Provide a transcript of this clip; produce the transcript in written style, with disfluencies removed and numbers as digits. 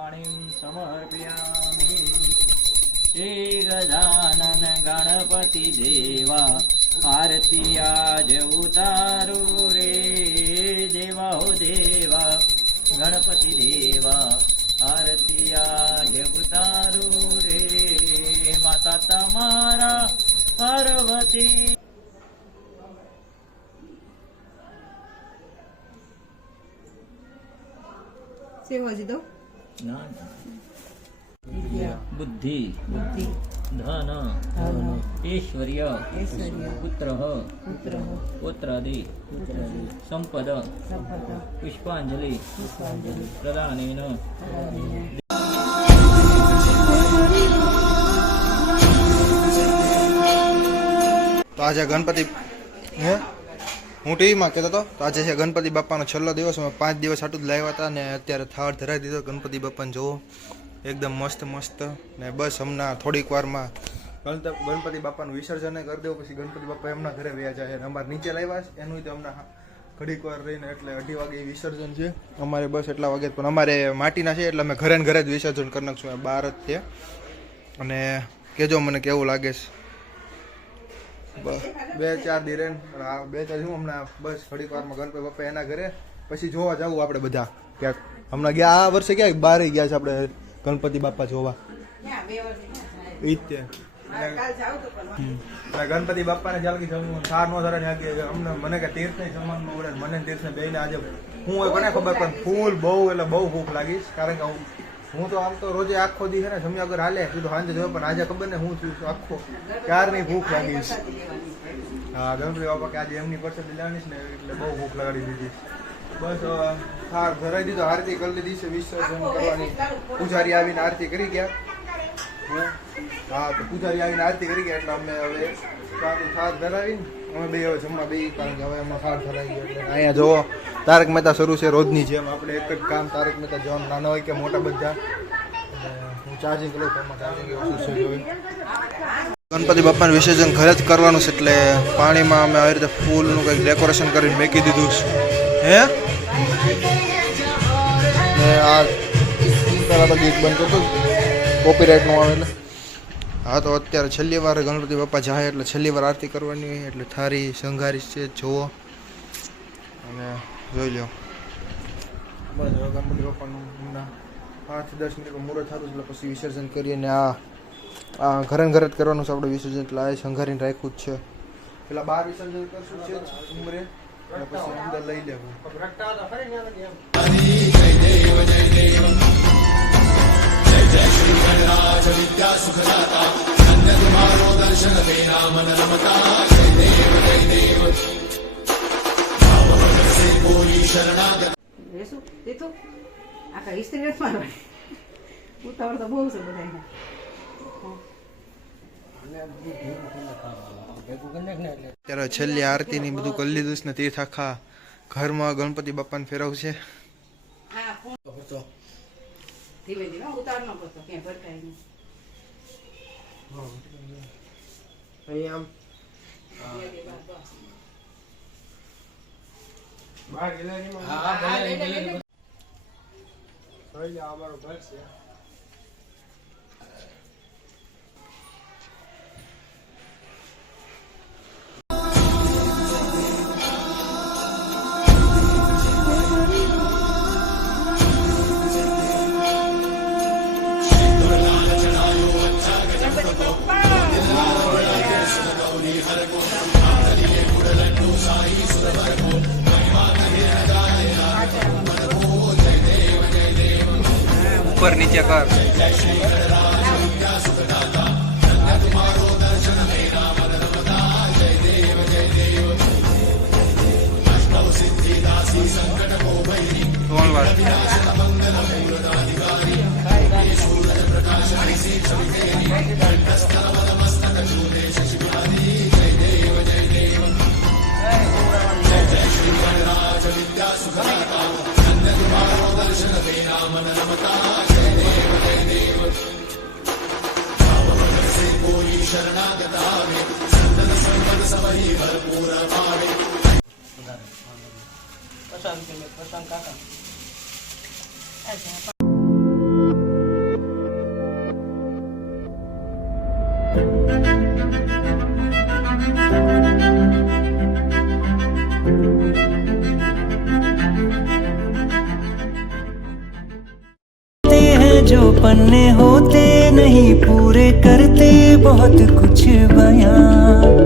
वाणीं समर्पयामि। हे गजानन गणपति देवा आरती आज उतारो रे देवा हो देवा गणपति देवा आरती आज उतारो रे माता तमारा पार्वती। सेवा जी दो बुद्धि धन ऐश्वर्य पुत्र पुत्रादि संपद पुष्पांजलि प्रदानेन। तो आज गणपति હે હું ટીવીમાં કહેતો હતો તો આજે છે ગણપતિ બાપાનો છેલ્લો દિવસ. અમે 5 દિવસ આટલું જ લાવ્યા હતા ને અત્યારે થાળ ધરાવી દીધો. ગણપતિ બાપાને જોવો એકદમ મસ્ત મસ્ત ને બસ હમણાં થોડીક વારમાં ગણપતિ બાપાનું વિસર્જન કરી દેવું. પછી ગણપતિ બાપા એમના ઘરે વયા જાય અને અમારે નીચે લાવ્યા છે એનું તો હમણાં ઘડીક વાર રહીને એટલે 2:30 વાગે વિસર્જન છે અમારે. બસ એટલા વાગે પણ અમારે માટીના છે એટલે અમે ઘરે ને ઘરે જ વિસર્જન કરી નાખશું. બહાર જ છે અને કહેજો મને કેવું લાગે છે. 2-4 દી રેન 2-4 હું હમણાં બસ થોડીક વારમાં ગણપતિ બાપા એના ઘરે પછી જોવા જવું આપણે બધા ક્યાંક. હમણાં ગયા આ વર્ષે ક્યાંક બહાર ગયા છે આપણે ગણપતિ બાપા જોવા. ગણપતિ બાપાને ચાલકી સાર નો ધરે અમને મને કે તીર્થ નહીં જમવાનું પડે મને તીર્થ ને બેને આજે હું હોય કોને ખબર પણ ફૂલ બહુ એટલે બહુ ભૂખ લાગીશ. કારણ કે હું તો આમ તો રોજે આખો દી છે ને જમ્યા વગર હાલે સીધું સાંજે જોયો પણ આજે ખબર ને હું છું આખો ક્યારની ભૂખ લાગીશ. હા ગણપતિ બાપા કે આજે એમની પરસેથી લેવાની ને એટલે બહુ ભૂખ લગાડી દીધી. બસ હાર ધરાઈ દીધો આરતી કરી લીધી છે વિસર્જન કરવાની. પૂજારી આવીને આરતી કરી ગયા. હા તો પૂજારી આવીને આરતી કરી ગયા એટલે અમે હવે થાળ ધરાવીને અમે બે હવે જમવા બે કારણ કે હવે એમાં થાળ ધરાવી ગયો એટલે અહીંયા જોવો તારક મહેતા શરૂ છે રોજની જેમ. આપણે એક જ કામ તારક મહેતા જવાનું નાના હોય કે મોટા બધા. હું ચાર્જિંગ કરું તો ચાર્જિંગ ગણપતિ બાપાનું વિસર્જન ઘરે જ કરવાનું છે એટલે પાણીમાં અમે આવી રીતે ફૂલનું કંઈક ડેકોરેશન કરીને મેકી દીધું છે. હે ને આ પહેલાં તો ગીત બંધ કરતો કોપીરાઇટ નો આવે એટલે. હા તો અત્યારે છેલ્લી વાર ગણપતિ બાપા જાય એટલે છેલ્લી વાર આરતી કરવાની હોય એટલે થારી શણગારી છે જોવો અને જોઈ લો. બસ હવે ગણપતિ બાપાનું હમણાં 5-10 મિનિટમાં મુહૂર્ત થતું એટલે પછી વિસર્જન કરીએ ને આ ઘરે ને ઘરે જ કરવાનું છે આપણે વિસર્જન. એટલે આ શણગારીને રાખ્યું જ છે. પેલા બહાર વિસર્જન કરશું છે ઉમરે અને પછી અંદર લઈ લેવું. ત્યારે છેલ્લી આરતી ની બધું કરી લીધું છે ને તીર્થ આખા ઘરમાં ગણપતિ બાપાને ફેરવશે. ધીમે ધીમે ઉતાર ન કરતો ક્યાં ભટકાય નહીં. અહીંયા બહાર ગેલેરીમાં અમારો ઘર છે. ઉપર નીચે કર. પ્રશાંત કાકા हैं जो पन्ने होते नहीं पूरे करते बहुत कुछ बयां।